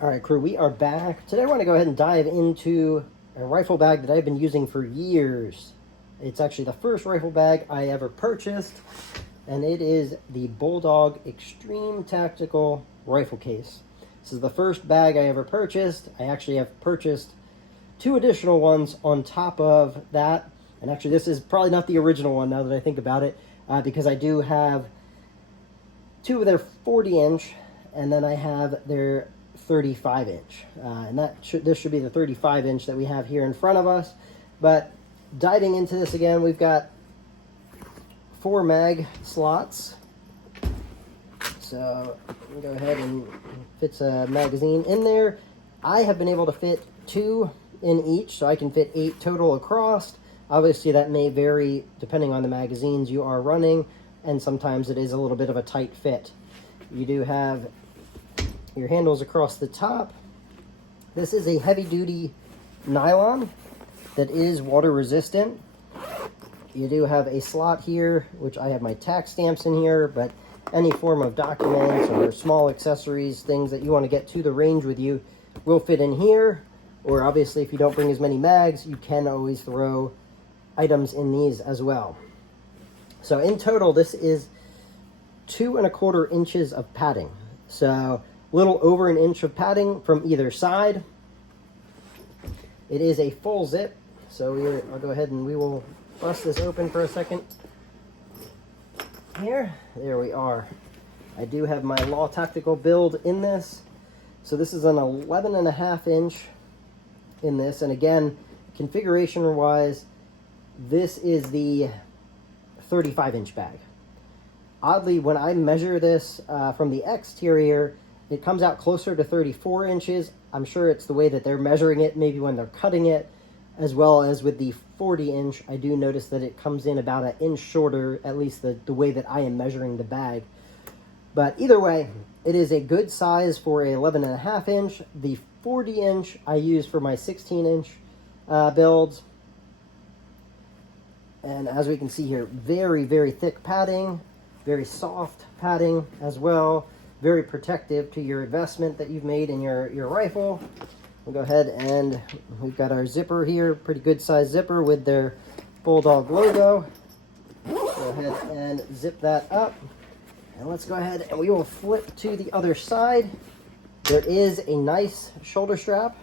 All right, crew, we are back. Today I want to go ahead and dive into a rifle bag that I've been using for years. It's actually the first rifle bag I ever purchased, and it is the Bulldog Extreme Tactical Rifle Case. This is the first bag I ever purchased. I actually have purchased 2 additional ones on top of that, and actually this is probably not the original one now that I think about it, because I do have 2 of their 40-inch, and then I have their 35-inch, and this should be the 35-inch that we have here in front of us. But diving into this again, we've got 4 mag slots, so we'll go ahead and fits a magazine in there. I have been able to fit 2 in each, so I can fit 8 total across. Obviously that may vary depending on the magazines you are running, and sometimes it is a little bit of a tight fit. You do have your handles across the top. This is a heavy-duty nylon that is water resistant. You do have a slot here, which I have my tax stamps in here, but any form of documents or small accessories, things that you want to get to the range with you, will fit in here. Or obviously, if you don't bring as many mags, you can always throw items in these as well. So in total, this is 2¼ inches of padding. So a little over 1 inch of padding from either side. It is a full zip, so I'll go ahead and we will bust this open for a second. There we are. I do have my Law Tactical build in this. So this is an 11½ inch in this, and again, configuration wise, this is the 35-inch bag. Oddly, when I measure this from the exterior, it comes out closer to 34 inches. I'm sure it's the way that they're measuring it, maybe when they're cutting it, as well as with the 40-inch, I do notice that it comes in about 1 inch shorter, at least the way that I am measuring the bag. But either way, it is a good size for a 11½ inch. The 40-inch I use for my 16-inch builds. And as we can see here, very, very thick padding, very soft padding as well. Very protective to your investment that you've made in your rifle. We'll go ahead and we've got our zipper here, pretty good size zipper with their Bulldog logo. Go ahead and zip that up. And let's go ahead and we will flip to the other side. There is a nice shoulder strap.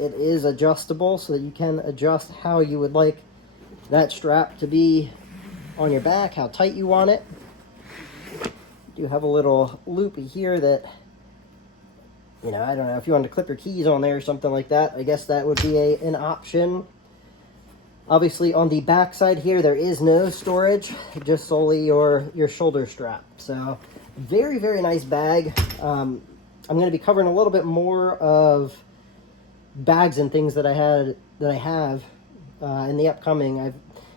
It is adjustable so that you can adjust how you would like that strap to be on your back, how tight you want it. You have a little loopy here that, I don't know, if you want to clip your keys on there or something like that, I guess that would be an option. Obviously on the back side here, there is no storage, just solely your shoulder strap. So very, very nice bag. I'm going to be covering a little bit more of bags and things that I have in the upcoming.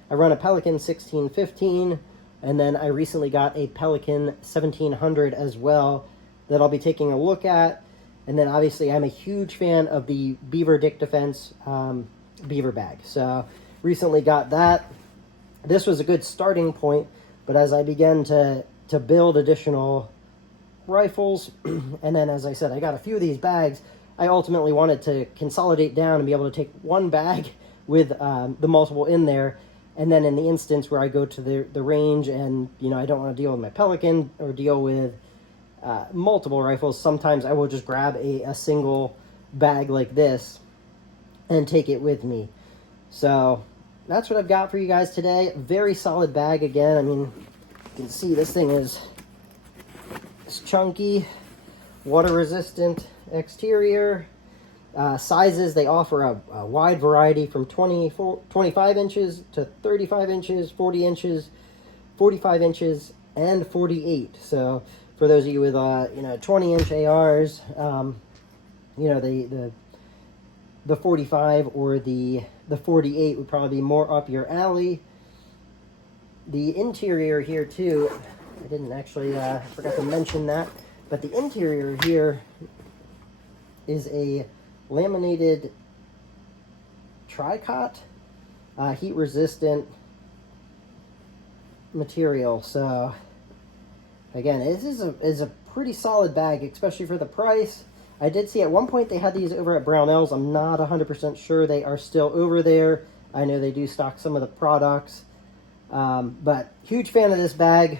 I run a Pelican 1615. And then I recently got a Pelican 1700 as well that I'll be taking a look at. And then obviously I'm a huge fan of the Beaver Dick Defense beaver bag. So recently got that. This was a good starting point, but as I began to build additional rifles, and then as I said, I got a few of these bags, I ultimately wanted to consolidate down and be able to take one bag with the multiple in there. And then in the instance where I go to the range and, I don't want to deal with my Pelican or deal with multiple rifles, sometimes I will just grab a single bag like this and take it with me. So that's what I've got for you guys today. Very solid bag again. I mean, you can see this thing is chunky, water resistant exterior. Sizes, they offer a wide variety from 25 inches to 35 inches, 40 inches, 45 inches, and 48. So for those of you with 20-inch ARs, the 45 or the 48 would probably be more up your alley. The interior here too, I didn't actually forgot to mention that, but the interior here is a laminated Tricot, heat resistant material. So again, this is a pretty solid bag, especially for the price. I did see at one point they had these over at Brownells. I'm not 100% sure they are still over there. I know they do stock some of the products. But huge fan of this bag.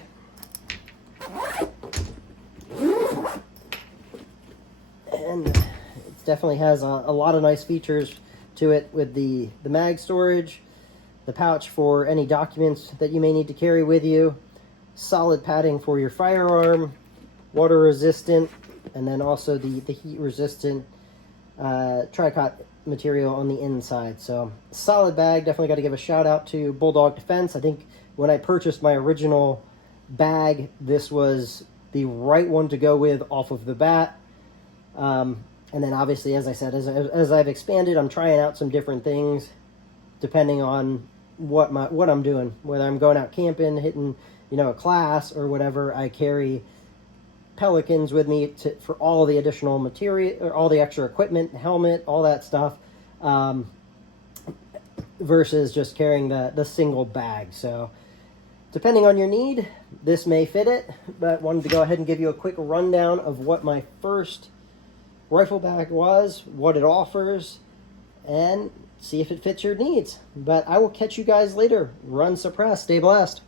And it definitely has a lot of nice features to it with the mag storage, the pouch for any documents that you may need to carry with you, solid padding for your firearm, water resistant, and then also the heat resistant Tricot material on the inside. So solid bag. Definitely got to give a shout out to Bulldog Defense. I think when I purchased my original bag, this was the right one to go with off of the bat. And then obviously, as I said, as I've expanded, I'm trying out some different things depending on what I'm doing. Whether I'm going out camping, hitting, a class or whatever, I carry Pelicans with me for all the additional material, or all the extra equipment, helmet, all that stuff, versus just carrying the single bag. So depending on your need, this may fit it, but wanted to go ahead and give you a quick rundown of what my first rifle bag was, what it offers, and see if it fits your needs. But I will catch you guys later. Run suppressed. Stay blessed.